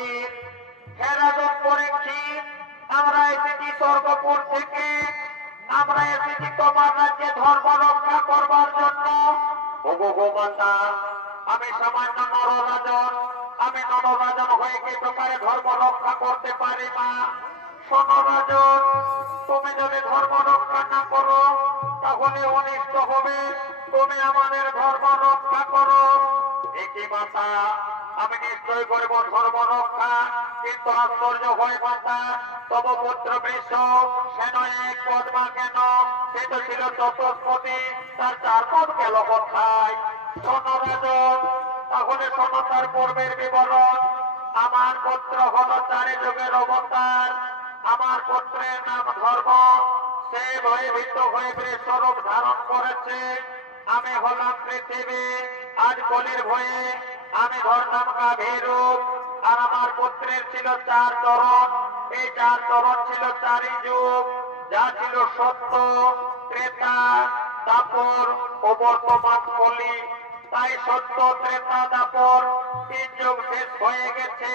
উপস্থিত। হে রাজন পরীক্ষিত, আমরা এসেছি স্বর্গপুর থেকে। আমরা এসেছি তোমার রাজ্যে ধর্ম রক্ষা করবার জন্য। ওগো গো মাতা, আমি সামান্য নররাজন, আমি নররাজন হয়ে কি প্রকারে ধর্ম রক্ষা করতে পারি না? শোনো রাজন, তুমি যদি ধর্ম রক্ষা না করো তাহলে অনিষ্ট হবে। তুমি আমাদের ধর্ম রক্ষা করো। এটি মাতা, আমি নিশ্চয় করব ধর্ম রক্ষা, কিন্তু আশ্চর্য হয় মাতা, তব পুত্র বৃষ সেন এক পদ্মা কেন? সে তো ছিল চতুষ্পতি, তার 4 পদ গেল কোথায়? শোনো রাজন, তাহলে শোনো তার পূর্বের বিবরণ। আমার পুত্র হল 4 যুগের অবতার। আমার পুত্রের নাম ধর্ম। সে ভয়ভীত হয়ে বৃষরূপ ধারণ করেছে। আমি হলাম পৃথিবী, আজ কলির ভয়ে আমি ধরলাম গাভীর রূপ। আর আমার পুত্রের ছিল 4 চরণ। এই 4 চরণ ছিল 4 যুগ, যা ছিল সত্য, ত্রেতা, দাপর ও বর্তমান কলি। তাই সত্য, ত্রেতা, দাপর 3 যুগ শেষ হয়ে গেছে।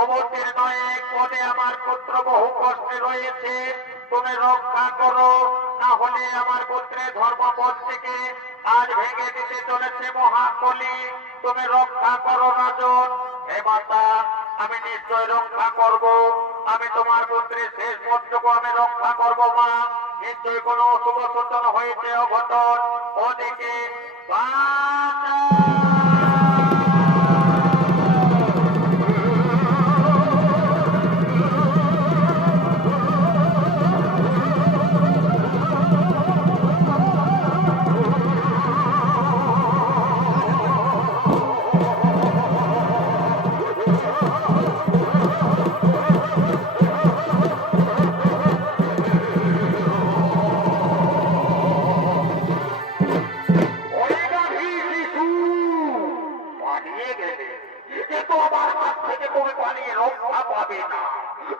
অবতীর্ণ এক পদে আমার পুত্র বহু কষ্টে রয়েছে। তুমি রক্ষা করো, না হলে আমার পুত্রের ধর্মপথ থেকে আজ ভেঙে দিতে চলেছে মহাকলি। তুমি রক্ষা করো রাজন। হে মাতা, আমি নিশ্চয় রক্ষা করব। আমি তোমার পুত্রের শেষ মতটুকু আমি রক্ষা করব মা। নিশ্চয় কোনো অশুভ সূচনা হয়েছে, অঘটন। ওদিকে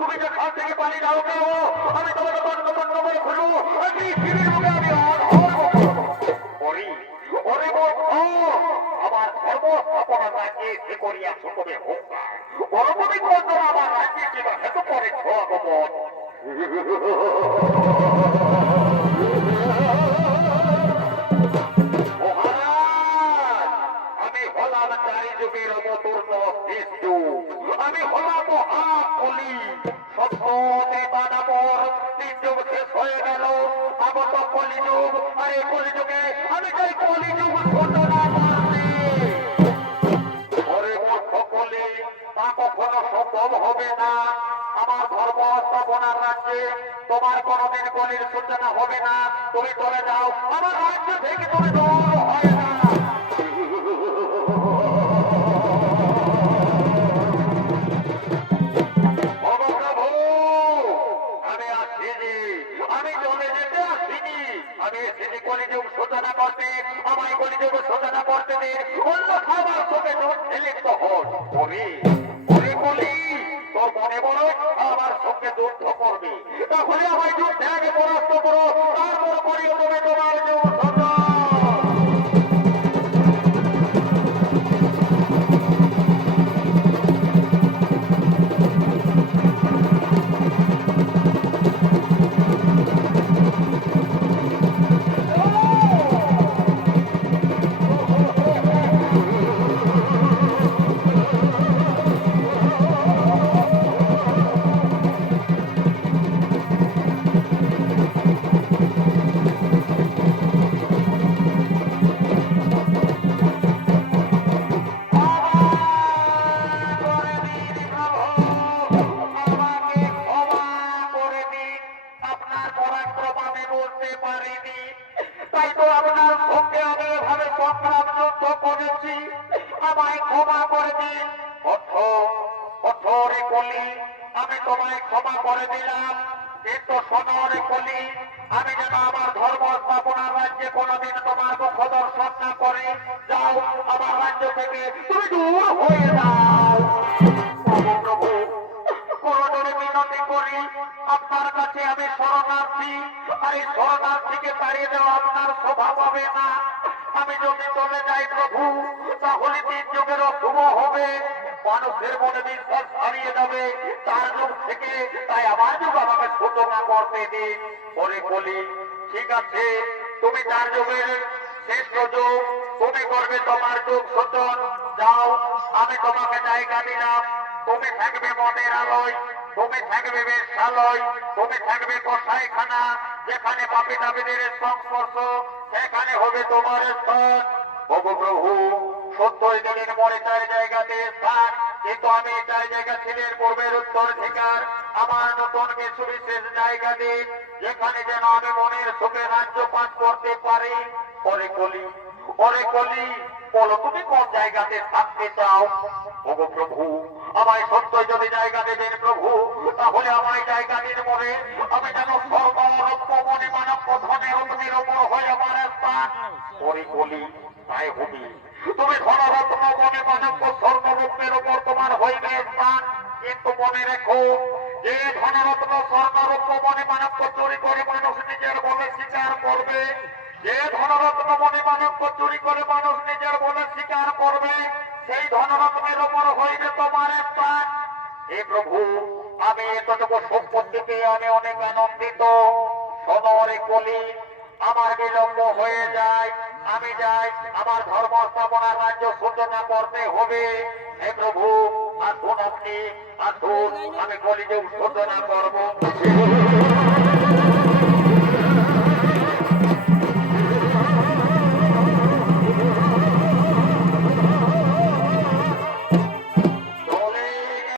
তুমি যে খান থেকে পানি দাও কেউ, আমি তোমাকে বন্ধ বন্ধ করে খুলু। আমি ফিরে রূপে আমি আমার ধর্ম স্থাপনা রাজ্যে সে করিয়া সকলে হোক না। অনুপতি বন্ধন আমার রাজ্যে কিনা হেত করে আগমন। আমি হলাম 4 যুগের অবতীর্ণ শেষ যুগ। আমি হলাম মহাকলি। সত্য, ত্রেতা, দাপর 3 যুগ শেষ হয়ে গেল। আগত কলিযুগ। আর এই কলিযুগে আমি চাই কলিযুগ ঘটনা মারতে। ওরে মূর্খ কলি, তা কখনো সম্ভব হবে না। আমার ধর্ম স্থাপনার রাজ্যে তোমার কোনদিন কলির সূচনা হবে না। তুমি চলে যাও, আমার রাজ্য থেকে তুমি দূর হয় না। আমি চলে যেতে আসিনি, আমি এসেছি কলিযুগ সূচনা করতে। আমায় কলিযুগ সূচনা করতে দিন, অন্য খাবার চোখে লিপ্ত হন। বলি তোর মনে বলো আমার সঙ্গে যুদ্ধ করবে, তাহলে আমায় যুদ্ধে আগে পরাস্ত করো, তারপর করিও তুমি তোমার যুগ সূচনা। আমি তোমায় ক্ষমা করে দিলাম, কিন্তু সোনারে কলি, আমি যেন আমার ধর্ম স্থাপনার রাজ্যে কোনদিন তোমার মুখ দর্শন না করে। যাও আমার রাজ্য থেকে তুমি দূর হয়ে যাও। প্রভু, কোনদিনে মিনতি করি, আপনার কাছে আমি শরণার্থী। আর এই শরণার্থীকে তাড়িয়ে দেওয়া আপনার স্বভাব হবে না। আমি যদি চলে যাই প্রভু, তাহলে 3 যুগেরও শুভ হবে। মানুষের মনে বিশ্বাস হারিয়ে যাবে তার যুগ থেকে, তাই আমার যুগ আমাকে সূচনা করতে দিন। ওরে বলি ঠিক আছে, তুমি তার যুগের শ্রেষ্ঠ যুগ, তুমি করবে তোমার যুগ সূচন। যাও, আমি তোমাকে জায়গা দিলাম। তুমি থাকবে মনের আলোয়, তুমি থাকবে বেশ্যালয়, তুমি থাকবে কসাইখানা, যেখানে পাপী তাবিদের সংস্পর্শ, সেখানে হবে তোমার স্থান। ওগো প্রভু, সত্যই দিলেন মনে চার জায়গাতে স্থান, কিন্তু আমি চার জায়গা ছিলেন পূর্বের উত্তরাধিকার। আমার নতুন কিছু বিশেষ জায়গা দিন, যেখানে যেন আমি মনের সুখে রাজ্যপাত করতে পারি। ওরে কলি, ওরে কলি, বলো তুমি কোন জায়গাতে থাকতে চাও? ওগো প্রভু, আমায় সত্যই যদি জায়গা দেবেন প্রভু, তাহলে আমায় জায়গা দিন মনে, আমি যেন সর্বরত্ন মনে মানব ধনের অগ্নির ওপর হয় আমার স্থান। ওরে কলি, তাই হবি, তুমি ধনরত্ন মনে মানব স্বর্ণরত্নের ওপর তোমার হইবে স্থান। কিন্তু মনে রেখো, যে ধনরত্ন স্বর্ণরত্ন মনে মানব চুরি করে মানুষ নিজের বলে স্বীকার করবে, যে ধনরত্ন মনে মানব চুরি করে মানুষ নিজের বলে স্বীকার করবে, সেই ধনরত্নের ওপর হইবে তোমার স্থান। হে প্রভু, আমি এতটুকু সম্পত্তি পেয়ে আমি অনেক আনন্দিত। সোনরে কলি, আমার বিলম্ব হয়ে যায়, আমি যাই, আমার ধর্ম স্থাপনার রাজ্য সূচনা করতে হবে। হে প্রভু, আসুন আপনি, আসুন, আমি কলিযুগ সূচনা করব।